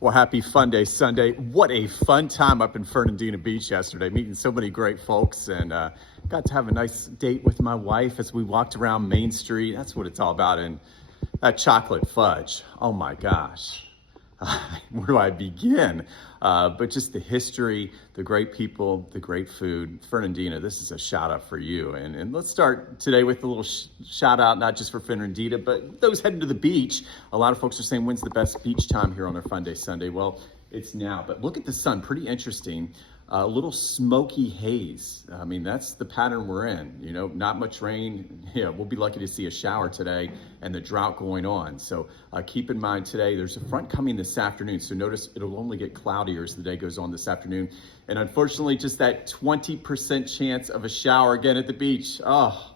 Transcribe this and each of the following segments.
Well, happy Funday Sunday. What a fun time up in Fernandina Beach yesterday, meeting so many great folks, and got to have a nice date with my wife as we walked around Main Street. That's what it's all about. And that chocolate fudge, oh my gosh. Where do I begin? But just the history, the great people, the great food. Fernandina, this is a shout out for you. And let's start today with a little shout out, not just for Fernandina, but those heading to the beach. A lot of folks are saying, when's the best beach time here on their Funday Sunday? Well, it's now. But look at the sun, pretty interesting. A little smoky haze. I mean, that's the pattern we're in. You know, not much rain. Yeah, we'll be lucky to see a shower today and the drought going on. So keep in mind today, there's a front coming this afternoon. So notice it'll only get cloudier as the day goes on this afternoon. And unfortunately, just that 20% chance of a shower again at the beach. Oh,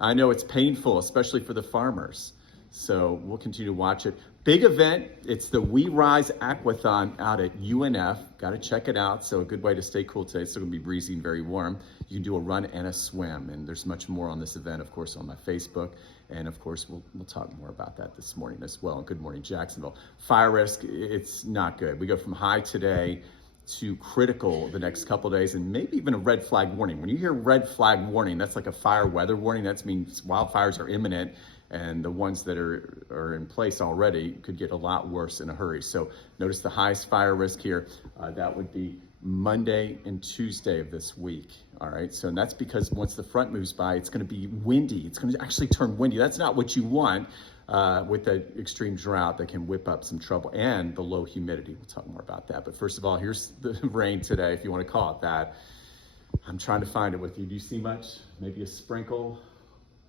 I know it's painful, especially for the farmers. So we'll continue to watch it. Big event. It's the We Rise Aquathon out at UNF. Got to check it out. So a good way to stay cool today. It's still going to be breezy and very warm. You can do a run and a swim. And there's much more on this event, of course, on my Facebook. And of course, we'll talk more about that this morning as well. Good morning, Jacksonville. Fire risk, it's not good. We go from high today to critical the next couple of days, and maybe even a red flag warning. When you hear red flag warning, that's like a fire weather warning. That means wildfires are imminent. And the ones that are in place already could get a lot worse in a hurry. So notice the highest fire risk here. That would be Monday and Tuesday of this week. All right. So and that's because once the front moves by, it's going to be windy. It's going to actually turn windy. That's not what you want with the extreme drought that can whip up some trouble, and the low humidity. We'll talk more about that. But first of all, here's the rain today, if you want to call it that. I'm trying to find it with you. Do you see much? Maybe a sprinkle.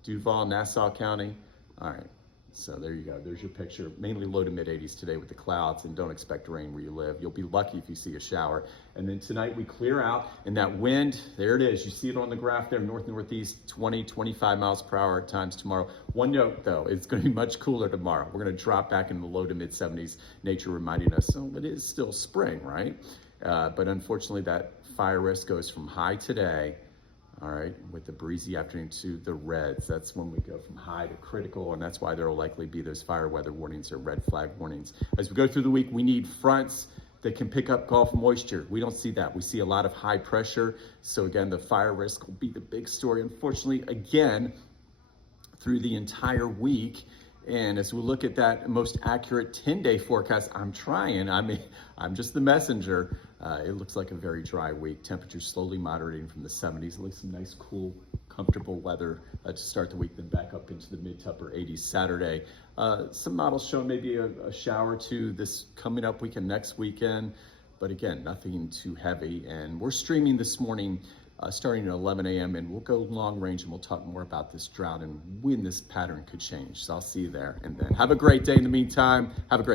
Duval, Nassau County. All right, so there you go. There's your picture. Mainly low to mid 80s today with the clouds, and don't expect rain where you live. You'll be lucky if you see a shower. And then tonight we clear out, and that wind, there it is. You see it on the graph there, north-northeast, 20, 25 miles per hour at times tomorrow. One note though, it's going to be much cooler tomorrow. We're going to drop back into the low to mid 70s. Nature reminding us, so it is still spring, right? But unfortunately, that fire risk goes from high today, all right, with the breezy afternoon to the reds. That's when we go from high to critical, and that's why there will likely be those fire weather warnings or red flag warnings. As we go through the week, we need fronts that can pick up Gulf moisture. We don't see that. We see a lot of high pressure. So again, the fire risk will be the big story, unfortunately, again, through the entire week. And as we look at that most accurate 10-day forecast, I'm just the messenger. It looks like a very dry week. Temperatures slowly moderating from the 70s. It looks some nice, cool, comfortable weather to start the week, then back up into the mid to upper 80s Saturday. Some models show maybe a shower or two this coming up weekend, next weekend. But again, nothing too heavy. And we're streaming this morning starting at 11 a.m. and we'll go long range and we'll talk more about this drought and when this pattern could change. So I'll see you there. And then have a great day in the meantime. Have a great